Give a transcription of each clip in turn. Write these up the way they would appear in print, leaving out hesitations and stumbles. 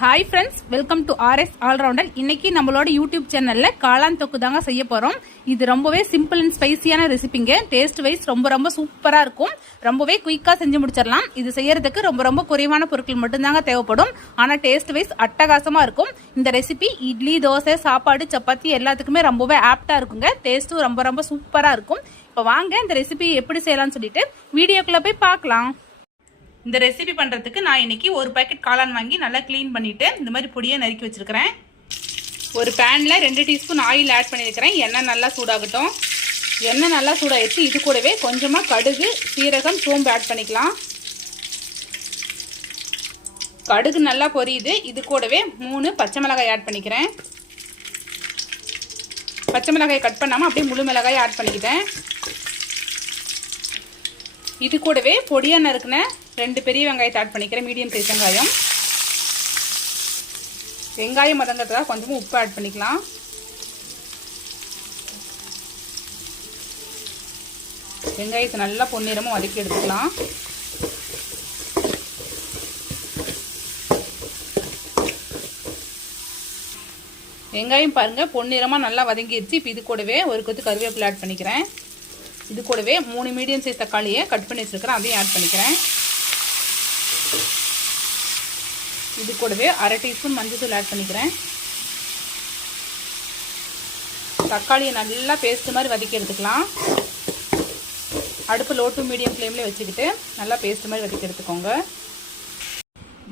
Hi friends, welcome to RS allrounder. இன்னைக்கு நம்மளோட YouTube சேனல்ல காளான் தொக்கு தாங்க செய்ய போறோம். இது ரொம்பவே சிம்பிள் அண்ட் ஸ்பைசியான ரெசிபிங்க. டேஸ்ட் வைஸ் ரொம்ப சூப்பரா இருக்கும். ரொம்பவே குயிக்கா செஞ்சு முடிச்சிடலாம். இது செய்யறதுக்கு ரொம்ப குறைவான பொருட்கள் மட்டும்தாங்க தேவைப்படும். ஆனா டேஸ்ட் வைஸ் அட்டகாசமா இருக்கும். இந்த ரெசிபி இட்லி, தோசை, சாப்பாடு, சப்பாத்தி எல்லாத்துக்குமே ரொம்பவே ஆப்டா இருக்குங்க. டேஸ்ட்டும் ரொம்ப சூப்பரா இருக்கும். இப்போ வாங்க இந்த ரெசிபி எப்படி செய்யலாம்னு சொல்லிட்டு வீடியோக்குள்ள போய் பார்க்கலாம். இந்த ரெசிபி பண்ணுறதுக்கு நான் இன்னைக்கு ஒரு பேக்கெட் காளான் வாங்கி நல்லா க்ளீன் பண்ணிவிட்டு இந்த மாதிரி பொடியை நறுக்கி வச்சுருக்கிறேன். ஒரு பேனில் 2 டீஸ்பூன் ஆயில் ஆட் பண்ணியிருக்கிறேன். எண்ணெய் நல்லா சூடாகட்டும். எண்ணெய் நல்லா சூடாகிடுச்சு. இது கூடவே கொஞ்சமாக கடுகு, சீரகம், சோம்பு ஆட் பண்ணிக்கலாம். கடுகு நல்லா பொரியுது. இது கூடவே 3 பச்சை மிளகாய் ஆட் பண்ணிக்கிறேன். பச்சை மிளகாய் கட் பண்ணாமல் அப்படியே முழு மிளகாய் ஆட் பண்ணிக்கிட்டேன். இது கூடவே பொடியாக நறுக்குன 2 பெரிய வெங்காயத்தை ஆட் பண்ணிக்கிறேன். மீடியம் சைஸ் வெங்காயம். வெங்காயம் மதங்கிறதுக்காக கொஞ்சமாக உப்பு ஆட் பண்ணிக்கலாம். வெங்காயத்தை நல்லா பொன்னிறமாக வதக்கி எடுத்துக்கலாம். வெங்காயம் பாருங்க பொன்னிறமாக நல்லா வதங்கிடுச்சு. இப்போ இது கூடவே ஒரு கொத்து கருவேப்பிலை ஆட் பண்ணிக்கிறேன். இது கூடவே 3 மீடியம் சைஸ் தக்காளியை கட் பண்ணி வச்சுருக்கிறேன். அதையும் ஆட் பண்ணிக்கிறேன். இது கூடவே 1/2 டீஸ்பூன் மஞ்சள் ஆட் பண்ணிக்கிறேன். தக்காளியை நல்லா பேஸ்ட் மாதிரி வதக்கி எடுத்துக்கலாம். அடுப்பு லோ டு மீடியம் ஃப்ளேம்லேயே வச்சுக்கிட்டு நல்லா பேஸ்ட் மாதிரி வதக்கி எடுத்துக்கோங்க.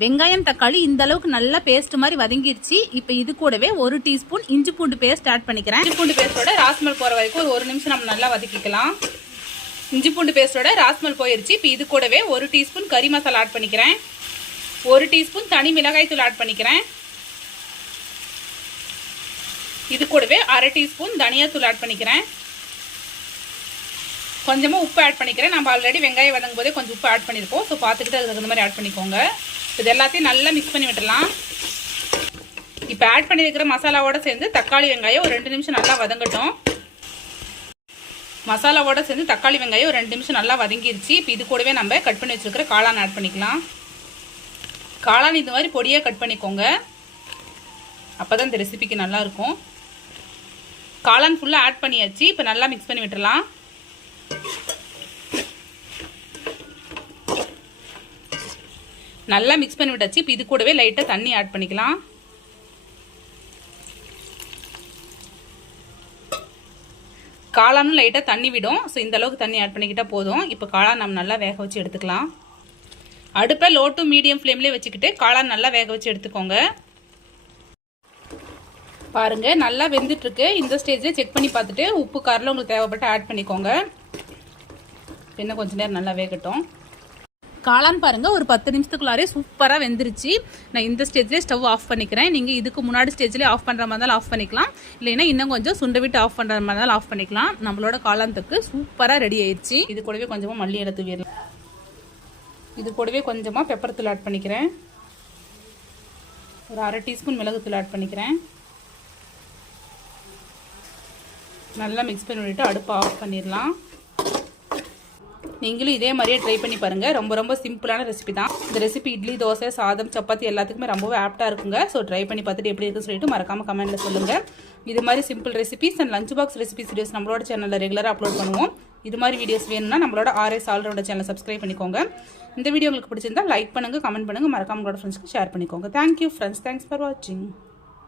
வெங்காயம் தக்காளி இந்த அளவுக்கு நல்லா பேஸ்ட் மாதிரி வதங்கிடுச்சு. இப்போ இது கூடவே 1 டீஸ்பூன் இஞ்சி பூண்டு பேஸ்ட் ஆட் பண்ணிக்கிறேன். இஞ்சி பூண்டு பேஸ்டோட ராஸ்மல் போகிற வரைக்கும் ஒரு 1 நிமிஷம் நம்ம நல்லா வதக்கிக்கலாம். இஞ்சி பூண்டு பேஸ்டோட ராஸ்மல் போயிடுச்சு. இப்போ இது கூடவே 1 டீஸ்பூன் கறி மசாலா ஆட் பண்ணிக்கிறேன். 1 டீஸ்பூன் தனி மிளகாய் தூள் ஆட் பண்ணிக்கிறேன். இது கூடவே 1/2 டீஸ்பூன் தனியா தூள் ஆட் பண்ணிக்கிறேன். கொஞ்சமாக உப்பு ஆட் பண்ணிக்கிறேன். நம்ம ஆல்ரெடி வெங்காயம் வதங்கும் போதே கொஞ்சம் உப்பு ஆட் பண்ணியிருக்கோம். ஸோ பார்த்துக்கிட்டு அதுக்கு தகுந்த மாதிரி ஆட் பண்ணிக்கோங்க. இது எல்லாத்தையும் நல்லா மிக்ஸ் பண்ணி விட்டுடலாம். இப்போ ஆட் பண்ணியிருக்கிற மசாலாவோட சேர்ந்து தக்காளி வெங்காயம் ஒரு 2 நிமிஷம் நல்லா வதங்கட்டும். மசாலாவோட சேர்ந்து தக்காளி வெங்காயம் ஒரு 2 நிமிஷம் நல்லா வதங்கிருச்சு. இப்போ இது கூடவே நம்ம கட் பண்ணி வச்சிருக்கிற காளான் ஆட் பண்ணிக்கலாம். காளான் இந்த மாதிரி பொடியாக கட் பண்ணிக்கோங்க. அப்போ தான் இந்த ரெசிபிக்கு நல்லா இருக்கும். காளான் ஃபுல்லாக ஆட் பண்ணியாச்சு. இப்போ நல்லா மிக்ஸ் பண்ணி விட்டுடலாம். நல்லா மிக்ஸ் பண்ணி விட்டாச்சு. இப்போ இது கூடவே லைட்டாக தண்ணி ஆட் பண்ணிக்கலாம். காளானும் லைட்டாக தண்ணி விடும். ஸோ இந்த அளவுக்கு தண்ணி ஆட் பண்ணிக்கிட்டால் போதும். இப்போ காளான் நம்ம நல்லா வேக வச்சு எடுத்துக்கலாம். அடுப்பை லோ டு மீடியம் ஃப்ளேம்லேயே வச்சுக்கிட்டு காளான் நல்லா வேக வச்சு எடுத்துக்கோங்க. பாருங்க நல்லா வெந்துட்டு இருக்கு. இந்த ஸ்டேஜில் செக் பண்ணி பார்த்துட்டு உப்பு காரில் உங்களுக்கு தேவைப்பட்டு ஆட் பண்ணிக்கோங்க. இன்னும் கொஞ்சம் நேரம் நல்லா வேகட்டும். காளான் பாருங்க ஒரு 10 நிமிஷத்துக்குள்ளாரே சூப்பராக வெந்துருச்சு. நான் இந்த ஸ்டேஜ்லேயே ஸ்டவ் ஆஃப் பண்ணிக்கிறேன். நீங்கள் இதுக்கு முன்னாடி ஸ்டேஜ்லேயே ஆஃப் பண்ணுற மாதிரி இருந்தாலும் ஆஃப் பண்ணிக்கலாம். இல்லைன்னா இன்னும் கொஞ்சம் சுண்ட விட்டு ஆஃப் பண்ணுற மாதிரி இருந்தாலும் ஆஃப் பண்ணிக்கலாம். நம்மளோட காளான் தொக்கு சூப்பராக ரெடி ஆயிடுச்சு. இது கூடவே கொஞ்சமாக மல்லி இலை தூவிடலாம். இது கூடவே கொஞ்சமாக பெப்பர் தூள் ஆட் பண்ணிக்கிறேன். ஒரு 1/2 டீஸ்பூன் மிளகுத்தூள் ஆட் பண்ணிக்கிறேன். நல்லா மிக்ஸ் பண்ணி விட்டுட்டு அடுப்பை ஆஃப் பண்ணிடலாம். நீங்களும் இதே மாதிரியே ட்ரை பண்ணி பாருங்கள். ரொம்ப சிம்பிளான ரெசிபி தான். இந்த ரெசிபி இட்லி, தோசை, சாதம், சப்பாத்தி எல்லாத்துக்குமே ரொம்பவே ஆப்டாக இருக்குங்க. ஸோ ட்ரை பண்ணி பார்த்துட்டு எப்படி இருக்குன்னு சொல்லிட்டு மறக்காமல் கமெண்ட்டில் சொல்லுங்கள். இது மாதிரி simple recipes and lunch box recipes videos நம்மளோட சேனலில் ரெகுலராக அப்லோட் பண்ணுவோம். இது மாதிரி வீடியோஸ் வேணும்னா நம்மளோட RS ஆல்ரவுண்டர் சேனலை சப்ஸ்கிரைப் பண்ணிக்கோங்க. இந்த வீடியோ உங்களுக்கு பிடிச்சிருந்தா லைக் பண்ணுங்கள், கமெண்ட் பண்ணுங்கள், மறக்காம உங்களோட ஃப்ரெண்ட்ஸ்க்கு ஷேர் பண்ணிக்கோங்க. Thank you friends. தேங்க்ஸ் ஃபார் வாட்சிங்.